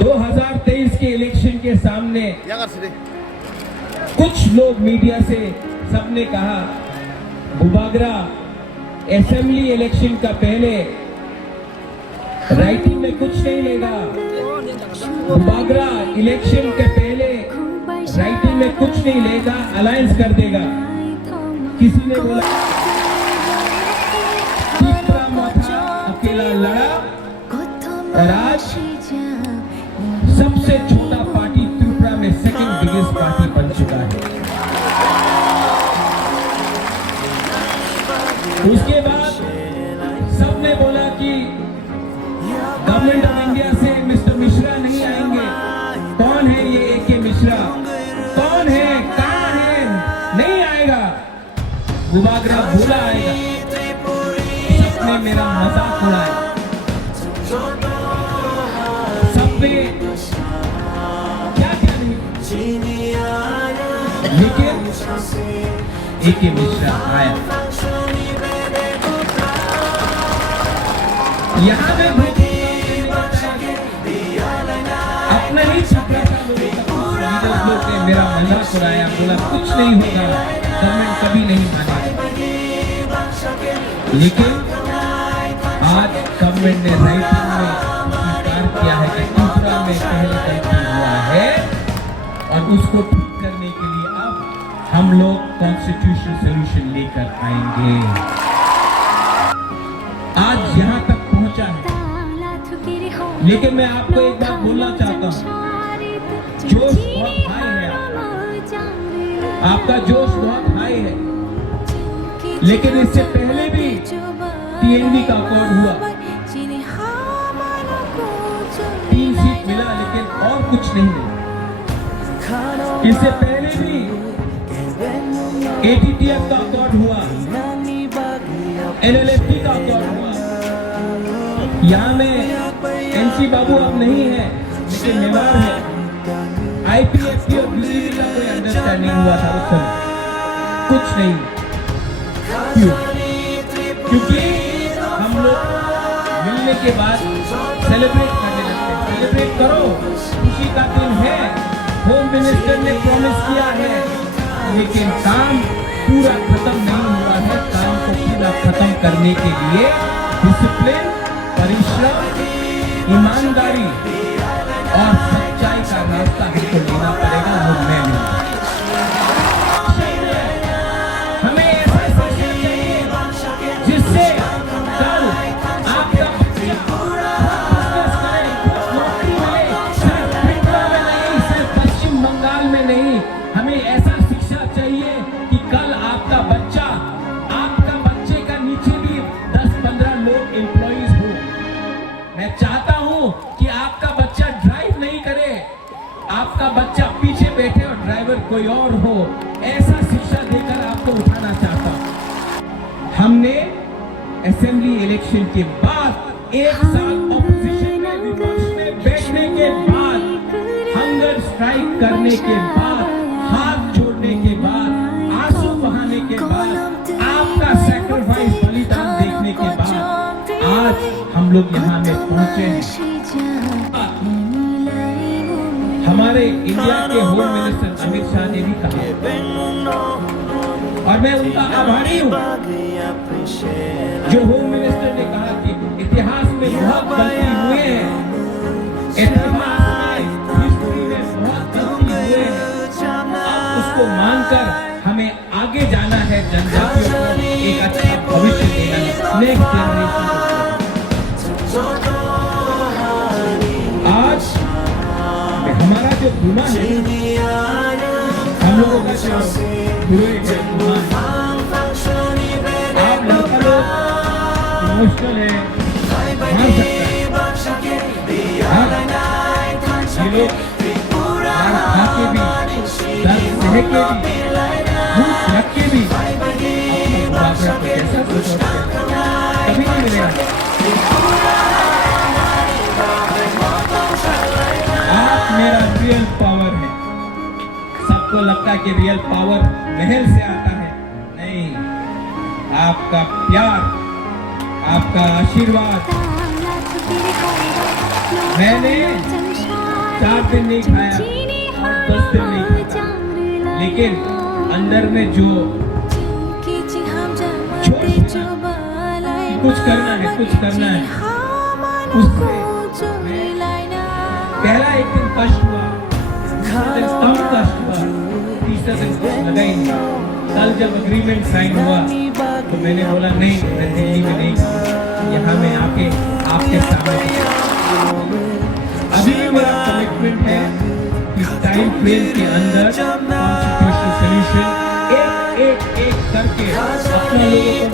2023 के इलेक्शन के सामने कुछ लोग मीडिया से सबने कहा बुबागरा असेंबली इलेक्शन का पहले राइटिंग में कुछ नहीं लेगा। बुबागरा इलेक्शन के पहले राइटिंग में कुछ नहीं लेगा, अलायंस कर देगा। किसी ने बोला अकेला लड़ा और आज सबसे छोटा पार्टी त्रिपुरा में सेकंड बिगेस्ट पार्टी बन चुका है। उसके बाद सबने बोला कि गवर्नमेंट ऑफ इंडिया से मिस्टर मिश्रा नहीं आएंगे। कौन है ये AK मिश्रा? कौन है? कहां है? नहीं आएगा। बुबागरा भूला आएगा। सबने मेरा मजाक उड़ाया, सबने क्या क्या नहीं, लेकिन AK मिश्रा आया। यहाँ में अपना ही छपरा था, लोग ने मेरा मजाक उड़ाया, बोला कुछ नहीं होगा, गवर्नमेंट कभी नहीं मानेगा। लेकिन आज गवर्नमेंट ने राइटिंग में स्वीकार किया है कि त्रिपुरा में पहले गलती हुआ है और उसको ठीक करने के लिए अब हम लोग कॉन्स्टिट्यूशनल सॉल्यूशन लेकर आएंगे। आज यहाँ तक पहुंचा है, लेकिन मैं आपको एक बात बोलना चाहता हूँ, जोश बहुत हाई है, आपका जोश बहुत हाई है। लेकिन इससे पहले भी TNV का अकॉर्ड हुआ, 3 सीट मिला, लेकिन और कुछ नहीं मिला। इससे पहले भी ATTF का अकॉर्ड हुआ, NLFT का अकॉर्ड हुआ। यहाँ में NC बाबू अब नहीं है, लेकिन मेवाड़ है। IPFT और BCD का कोई अंडरस्टैंडिंग हुआ था उस समय, कुछ नहीं। क्यों? क्योंकि हम लोग मिलने के बाद सेलिब्रेट करने लगते हैं। सेलिब्रेट करो, खुशी का दिन है। होम मिनिस्टर ने प्रॉमिस किया है, लेकिन काम पूरा खत्म नहीं हुआ है। काम को पूरा खत्म करने के लिए डिसिप्लिन, परिश्रम, ईमानदारी और सच्चाई का रास्ता हमको लेना पड़ेगा। वो मैं नहीं, हमें ऐसा सोचना चाहिए जिससे कल आपका बच्चा नौकरी मिले, सिर्फ त्रिपुरा में नहीं, सिर्फ पश्चिम बंगाल में नहीं। हमें ऐसा शिक्षा चाहिए कि कल आपका बच्चे का नीचे भी 10-15 लोग एम्प्लॉइज हो। मैं चाहता हूं कि आपका बच्चा ड्राइव नहीं करे, आपका बच्चा पीछे बैठे और ड्राइवर कोई और हो। ऐसा शिक्षा देकर आपको उठाना चाहता हूं। हमने असेंबली इलेक्शन के बाद 1 साल ऑपोजिशन में, विपक्ष में बैठने के बाद, हंगर स्ट्राइक करने के बाद, हाथ जोड़ने के बाद, आंसू बहाने के बाद, आपका सैक्रिफाइस, बलिदान देखने के बाद आज हम लोग यहाँ में पहुंचे हैं। हमारे इंडिया के होम मिनिस्टर अमित शाह ने भी कहा, और मैं उनका आभारी हूँ, जो होम मिनिस्टर ने कहा कि इतिहास में बहुत गलती हुए हैं, इतिहास में, हिस्ट्री में बहुत गलती हुए हैं। अब उसको मानकर हमें आगे जाना है, जनजातियों को एक अच्छा भविष्य देना है, नेक्स्ट जनरेशन को। आज हमारा जो गुना है, हम लोगों का जो गुना है, आप लड़का लोग इमोशनल है, मान सकते हैं, ये लोग मार खा के भी, दर्द सह के भी, भूख रख के भी अपने को कैसा सोचते हैं, कभी नहीं मिलेगा। आप मेरा रियल पावर है। सबको लगता है कि रियल पावर महल से आता है, नहीं, आपका प्यार, आपका आशीर्वाद। मैंने 4 दिन नहीं खाया और 10 दिन नहीं खाता, लेकिन अंदर में जो जोश है ना, कि कुछ करना है, कुछ करना है, उससे पहला एक दिन कष्ट हुआ, दूसरे दिन कम कष्ट हुआ, तीसरा दिन कुछ लगा ही नहीं। कल जब एग्रीमेंट साइन हुआ तो मैंने बोला नहीं, मैं दिल्ली में नहीं, यहाँ में आके आपके सामने। अभी भी मेरा कमिटमेंट है कि टाइम फ्रेम के अंदर कॉन्स्टिट्यूशनल सोल्यूशन एक करके अपना लोगों को